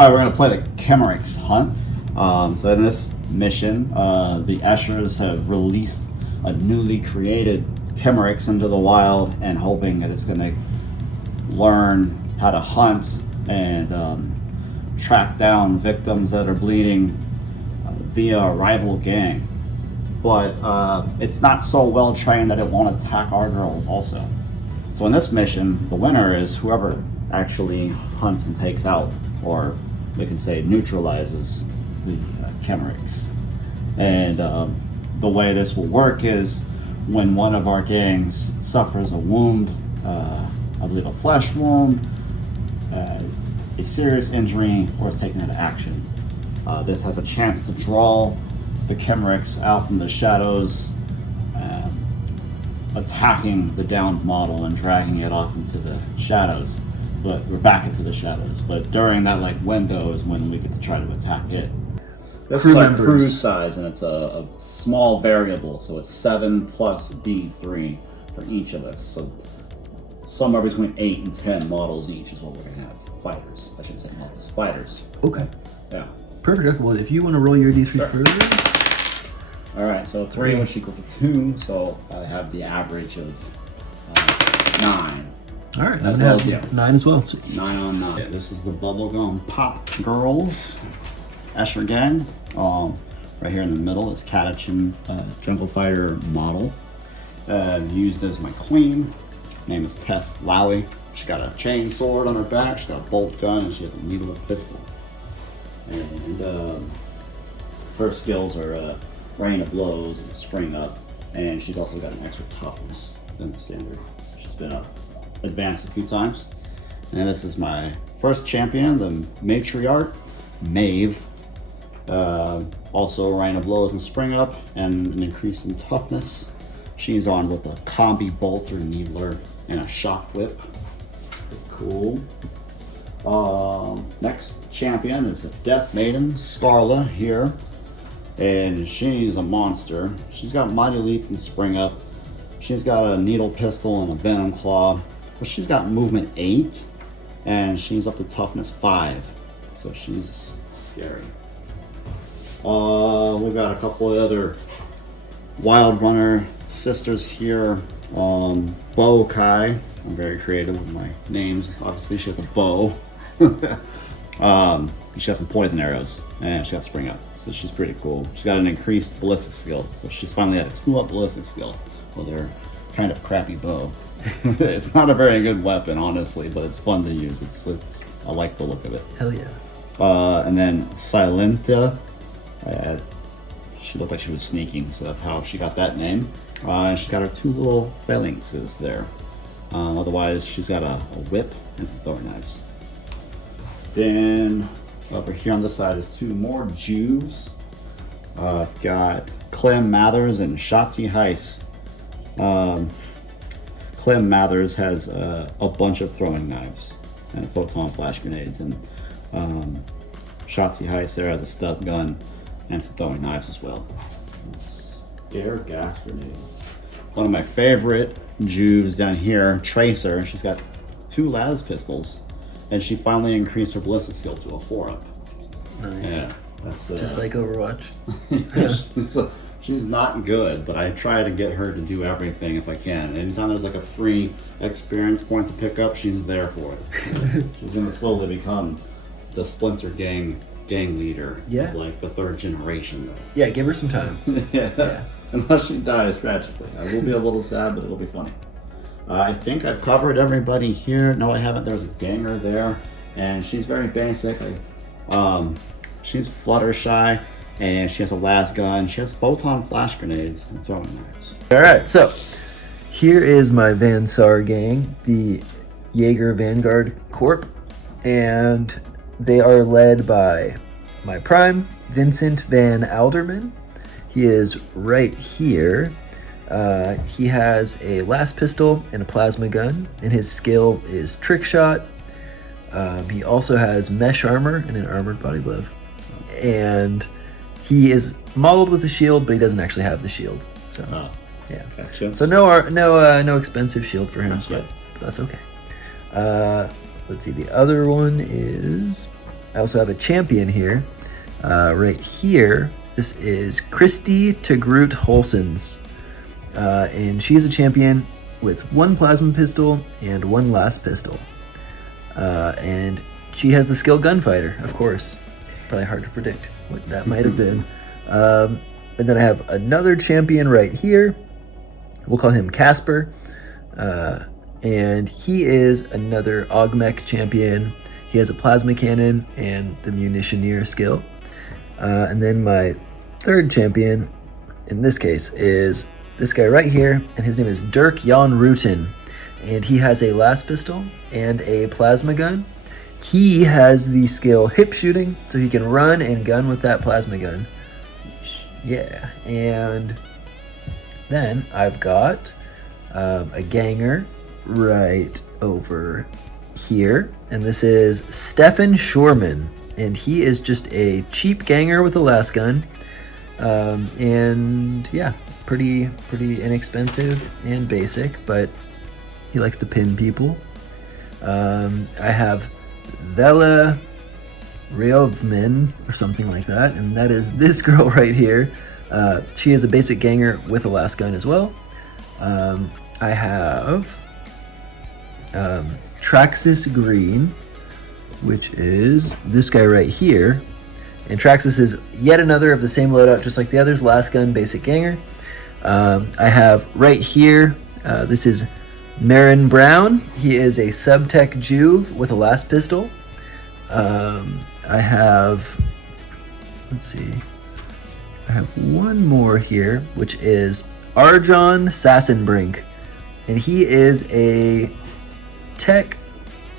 Alright, we're going to play the Khimerix hunt. So in this mission, the Eshers have released a newly created Khimerix into the wild and hoping that it's going to learn how to hunt and track down victims that are bleeding via a rival gang. But it's not so well trained that it won't attack our girls also. So in this mission, the winner is whoever actually hunts and takes out, or we can say neutralizes, the Khimerix. And the way this will work is when one of our gangs suffers a wound, I believe a flesh wound, a serious injury, or is taken into action, this has a chance to draw the Khimerix out from the shadows, attacking the downed model and dragging it off into the shadows. But we're back into the shadows. But during that window is when we get to try to attack it. This is our crew size, and it's a small variable, so it's 7 plus D3 for each of us. So somewhere between 8 and 10 models each is what we're gonna have. Fighters, I shouldn't say models. Fighters. Okay. Yeah. Perfect. Well, if you want to roll your D3 first. All right. So 3, which equals a 2. So I have the average of 9. All right. As well as you. 9 as well. So 9 on 9. Yeah, this is the bubblegum pop girls, Eshir gang. Right here in the middle is Catachin Jungle Fighter model. Used as my queen. Name is Tess Lowy. She's got a chain sword on her back. She's got a bolt gun, and she has a needle pistol. And her skills are rain of blows and spring up, and she's also got an extra toughness than the standard. She's been advanced a few times. And this is my first champion, the matriarch, Maeve. Also rain of blows and spring up, and an increase in toughness. She's armed with a combi bolter needler and a shock whip. Cool. Next champion is the Death Maiden, Scarla here. And she's a monster. She's got Mighty Leap and Spring Up. She's got a Needle Pistol and a Venom Claw. But she's got movement 8, and she's up to toughness 5. So she's scary. We've got a couple of other Wild Runner sisters here. Bow Kai. I'm very creative with my names. Obviously, she has a bow. She has some poison arrows, and she got Spring Up. So she's pretty cool. She's got an increased ballistic skill. So she's finally at a 2-up ballistic skill with her kind of crappy bow. It's not a very good weapon, honestly, but it's fun to use. I like the look of it. Hell yeah. And then Silenta. She looked like she was sneaking, so that's how she got that name. She's got her 2 little phalanxes there. Otherwise, she's got a whip and some throwing knives. Then over here on this side is 2 more Juves. I've got Clem Mathers and Shotzi Heiss. Clem Mathers has a bunch of throwing knives and photon flash grenades, and Shotzi Heiss there has a stub gun and some throwing knives as well. Air gas grenade. One of my favorite Juves down here, Tracer. She's got 2 las pistols, and she finally increased her ballistic skill to a 4-up. Nice. Yeah, that's just like Overwatch. She's not good, but I try to get her to do everything if I can. Anytime there's a free experience point to pick up, she's there for it. She's gonna slowly become the Splinter gang leader. Yeah. Of the 3rd generation. Yeah, give her some time. Yeah. Unless she dies tragically. I will be a little sad, but it'll be funny. I think I've covered everybody here. No, I haven't. There's a ganger there, and she's very basic. She's Fluttershy, and she has a las gun. She has photon flash grenades and throwing knives. All right, so here is my Van Saar gang, the Jaeger Vanguard Corp, and they are led by my prime, Vincent Van Alderman. He is right here. He has a las pistol and a plasma gun, and his skill is trick shot. He also has mesh armor and an armored body glove. And he is modeled with a shield, but he doesn't actually have the shield. So, yeah. Gotcha. So no expensive shield for him, Gotcha. but that's okay. Let's see. The other one is I also have a champion here. Right here, this is Christy Tegroot Holsons. And she is a champion with 1 plasma pistol and 1 last pistol. And she has the skill gunfighter, of course. Probably hard to predict what that might have been. And then I have another champion right here. We'll call him Casper. And he is another Augmech champion. He has a plasma cannon and the munitioneer skill. And then my third champion, in this case, is this guy right here, and his name is Dirk Jan Rutten. And he has a last pistol and a plasma gun. He has the skill hip shooting, so he can run and gun with that plasma gun. Yeah, and then I've got a ganger right over here, and this is Stefan Schurman, and he is just a cheap ganger with a las gun, and yeah, pretty inexpensive and basic, but he likes to pin people. I have Vela Reovmin or something like that, and that is this girl right here. She is a basic ganger with a las gun as well. I have Traxxas Green, which is this guy right here. And Traxxas is yet another of the same loadout, just like the others, las gun, basic ganger. I have right here, this is Marin Brown. He is a Subtech Juve with a last pistol. I have, let's see, I have one more here, which is Arjon Sassenbrink, and he is a tech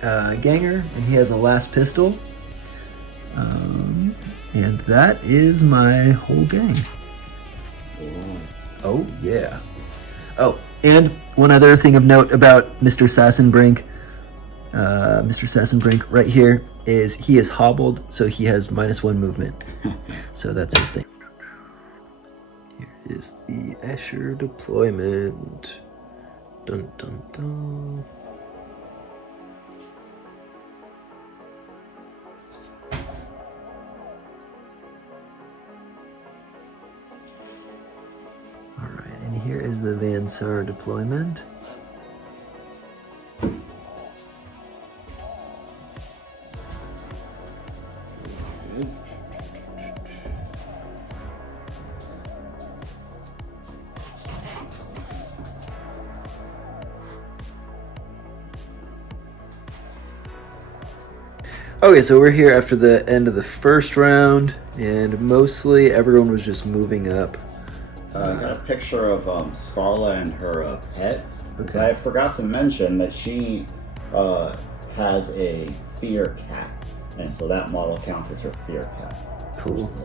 ganger, and he has a last pistol. And that is my whole gang. Oh yeah. Oh, and one other thing of note about Mr. Sassenbrink. Mr. Sassenbrink right here is he is hobbled, so he has -1 movement. So that's his thing. Here is the Eshir deployment. Dun dun dun. All right, and here is the Saar deployment. Okay, so we're here after the end of the first round, and mostly everyone was just moving up. I got a picture of Scarla and her pet. Because Okay. I forgot to mention that she has a fear cat, and so that model counts as her fear cat. Cool. Which is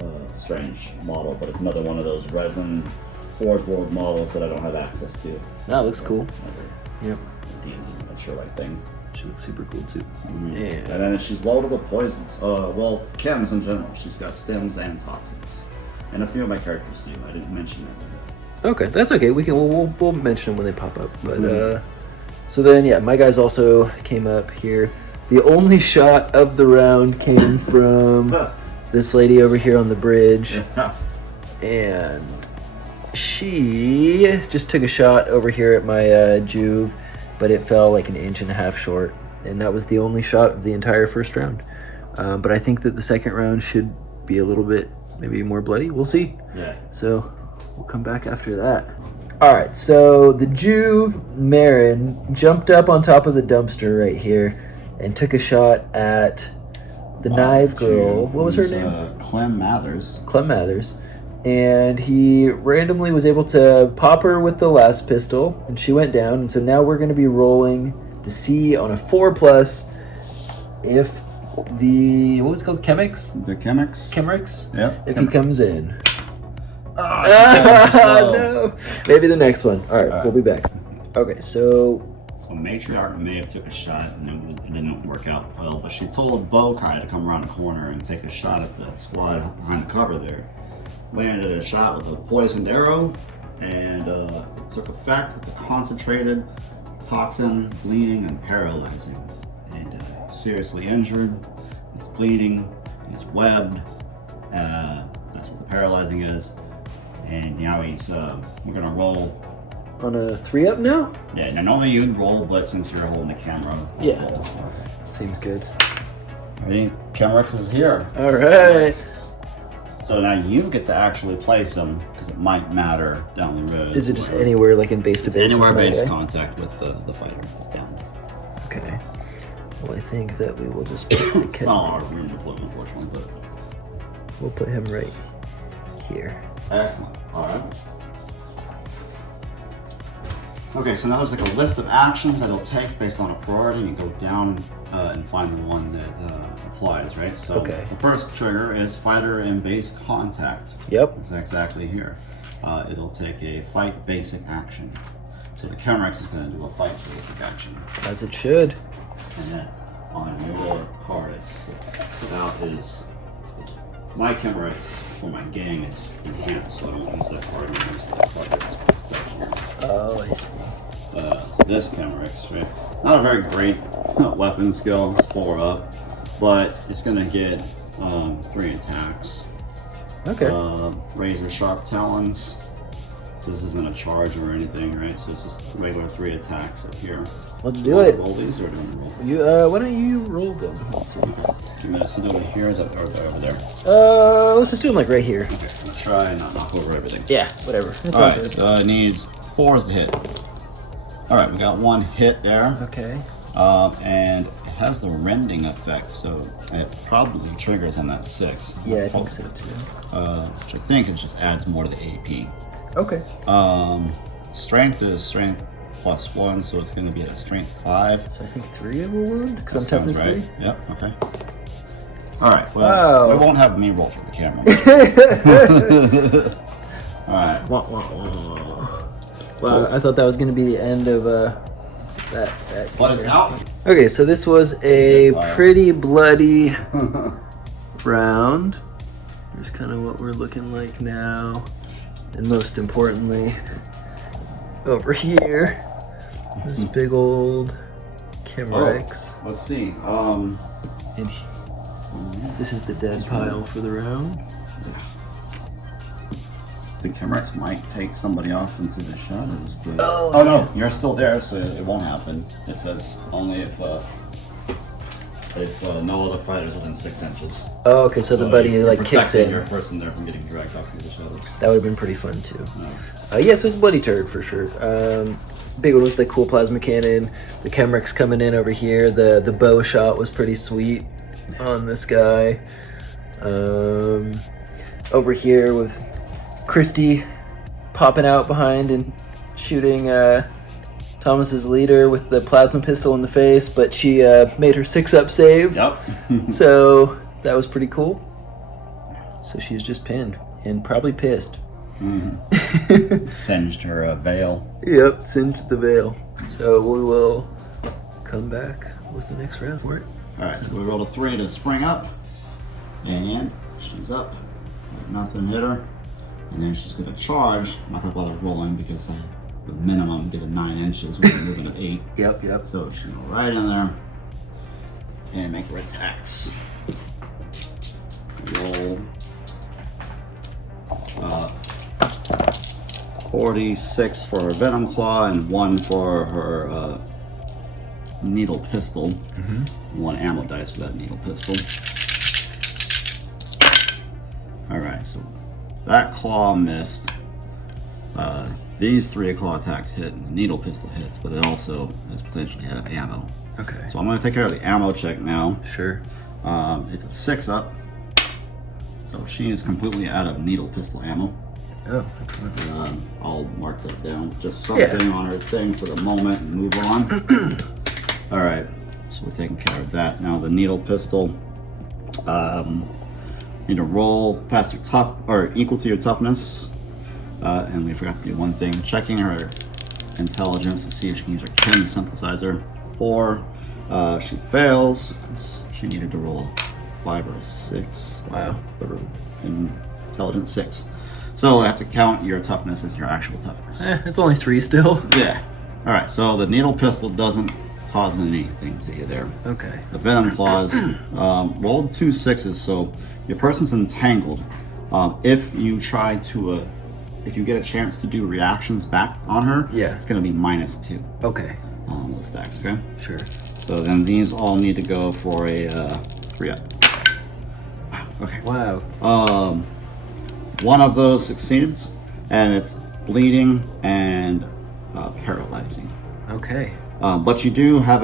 a little strange model, but it's another one of those resin Forge World models that I don't have access to. That looks cool. Yep. D&D miniature-like thing. She looks super cool too. Yeah. Yeah. And then she's loaded with poisons. Well, chems in general. She's got stems and toxins. And a few of my characters do. I didn't mention that. Okay, that's okay. We'll mention them when they pop up. But so then yeah, my guys also came up here. The only shot of the round came from this lady over here on the bridge, and she just took a shot over here at my Juve, but it fell like 1.5 inches short, and that was the only shot of the entire first round. But I think that the second round should be a little bit maybe more bloody. We'll see. Yeah. So we'll come back after that. All right, so the Juve Marin jumped up on top of the dumpster right here and took a shot at the Knife Girl. What was her name? Clem Mathers. Clem Mathers. And he randomly was able to pop her with the last pistol, and she went down. And so now we're going to be rolling to see on a 4+ if the, what was it called? Chemix? The Khimerix. Khimerix? Yep. If he comes in. Oh, No. Maybe the next one. All right, we'll be back. Okay, so So Matriarch may have took a shot and it didn't work out well, but she told Bokai to come around the corner and take a shot at the squad behind the cover there. Landed a shot with a poisoned arrow, and it took effect with the concentrated toxin, bleeding, and paralyzing. And seriously injured. bleeding, he's webbed. That's what the paralyzing is. And now he's, we're gonna roll. On a 3-up now? Yeah, now normally you'd roll, but since you're holding the camera. Yeah. Okay. Seems good. Ready? Khimerix is here. All right. So now you get to actually place him, because it might matter down the road. Is it just anywhere, like in base to base? Anywhere base contact with the fighter that's down. Okay. Well, I think that we will just put the kid. Not our room deployment, unfortunately, but. We'll put him right here. Excellent. All right. Okay, so now there's like a list of actions that it'll take based on a priority. You go down and find the one that applies, right? So okay. The first trigger is fighter in base contact. Yep. It's exactly here. It'll take a fight basic action. So the Khimerix is going to do a fight basic action. As it should. And then on your card is out is my Khimerix for my gang is enhanced, so I don't use that card. I use that card that's right here. Oh, I see. So this Khimerix, right? Not a very great weapon skill, it's 4 up, but it's gonna get 3 attacks. Okay. Razor sharp talons. So this isn't a charge or anything, right? So it's just regular 3 attacks up here. Let's do it. Roll these or do we roll? You, why don't you roll them? Let's see. Okay. Do you want to sit over here? Is that or over there? Let's just do them like right here. Okay, I'm gonna try and not knock over everything. Yeah, whatever. It's all right, good. so it needs 4s to hit. All right, we got 1 hit there. Okay. And it has the rending effect, so it probably triggers on that 6. Yeah, I think so too. Which I think it just adds more to the AP. Okay. Strength is strength +1, so it's going to be at a strength 5. So I think 3 of a wound, because I'm That toughness sounds right. 3. Yep. Okay. All right. Well, Wow. we won't have me roll for the camera. All right. Wah, wah, wah. Well, I thought that was going to be the end of that. But it's out. Okay, so this was a Fire. pretty bloody round. Here's kind of what we're looking like now. And most importantly, over here, this big old Khimerix. Oh, let's see. And this is the dead pile for the round. The Khimerix might take somebody off into the shadows, but Oh, no, you're still there, so it won't happen. It says only if no other fighters within 6 inches. Oh, okay, so the buddy you're like kicks protecting in. your person there from getting dragged off into the shadows. That would have been pretty fun too. No. Yeah, so it's a bloody turd for sure. Big one was the cool plasma cannon. The Khimerix coming in over here. The bow shot was pretty sweet on this guy. Over here with Christy popping out behind and shooting Thomas's leader with the plasma pistol in the face, but she made her 6-up save. Yep. So that was pretty cool. So she's just pinned and probably pissed. Mm-hmm. Singed her veil. Yep, singed the veil. So we will come back with the next round for it. All right, so we rolled a 3 to spring up, and she's up. Nothing hit her, and then she's gonna charge. I'm not gonna bother rolling because the minimum did a 9 inches. We're moving at 8. Yep. So she'll go right in there and make her attacks. Roll 46 for her Venom Claw and 1 for her Needle Pistol. Mm-hmm. 1 ammo dice for that Needle Pistol. Alright, so that claw missed. These 3 claw attacks hit, and the Needle Pistol hits, but it also is potentially out of ammo. Okay. So I'm going to take care of the ammo check now. Sure. It's a 6-up. So she is completely out of Needle Pistol ammo. Oh, excellent. I'll mark that down. Just something on her thing for the moment and move on. Alright, so we're taking care of that. Now the Needle Pistol. Need to roll past your tough or equal to your toughness. And we forgot to do one thing. Checking her intelligence to see if she can use her kin synthesizer. 4. She fails. She needed to roll a 5 or a 6. Wow. Intelligence 6. So I have to count your toughness as your actual toughness. It's only 3 still. Yeah. Alright, so the Needle Pistol doesn't causing anything to you there. Okay. The Venom Claws rolled 2 6s, so your person's entangled. If you try to, if you get a chance to do reactions back on her, Yeah. it's going to be -2 Okay. on those stacks, okay? Sure. So then these all need to go for a 3-up. Okay. Wow. One of those succeeds, and it's bleeding and paralyzing. Okay. But you do have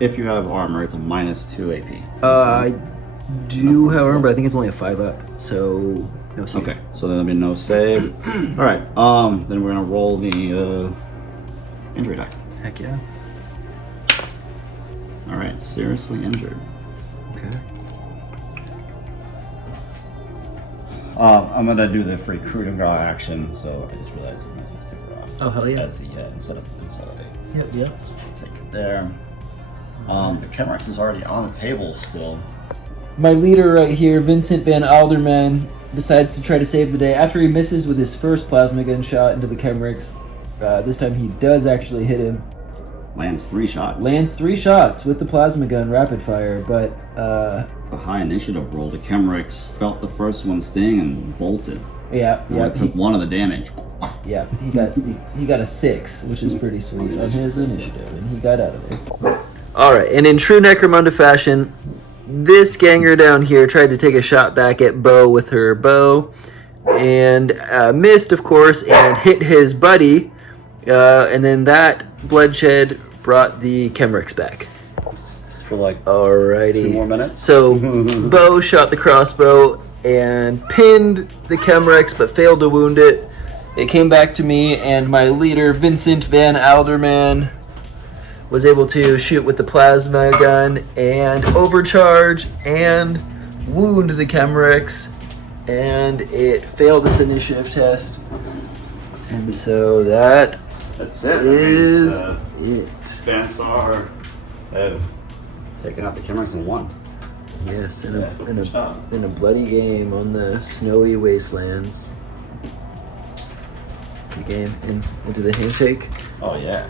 if you have armor, it's a -2 AP. I do, however, but I think it's only a 5-up, so no save. Okay, so there'll be no save. All right, then we're gonna roll the injury die. Heck yeah. All right, seriously injured. Okay. I'm gonna do the free coup de grace action, so I just realized I might just take her off. Oh, hell yeah. As the instead of consolidate. Yep, yep. So we'll take it there. The Khimerix is already on the table still. My leader right here, Vincent Van Alderman, decides to try to save the day. After he misses with his first plasma gun shot into the Khimerix, this time he does actually hit him. Lands 3 shots. Lands 3 shots with the plasma gun rapid fire, but A high initiative roll. The Khimerix felt the first one sting and bolted. yeah, Took one of the damage. he got a 6, which is pretty sweet on his initiative, and he got out of there. All right, and in true Necromunda fashion, this ganger down here tried to take a shot back at Bo with her bow, and missed, of course, and hit his buddy, and then that bloodshed brought the Khimerix back. For like Alrighty. 2 more minutes. So Bo shot the crossbow and pinned the Khimerix, but failed to wound it. It came back to me, and my leader, Vincent Van Alderman, was able to shoot with the plasma gun and overcharge and wound the Khimerix, and it failed its initiative test. And so that That's it. is That it. means, Saar have taken out the Khimerix and won. Yes, in Yeah, good job. a bloody game on the snowy wastelands. Good game, and we'll do the handshake. Oh yeah.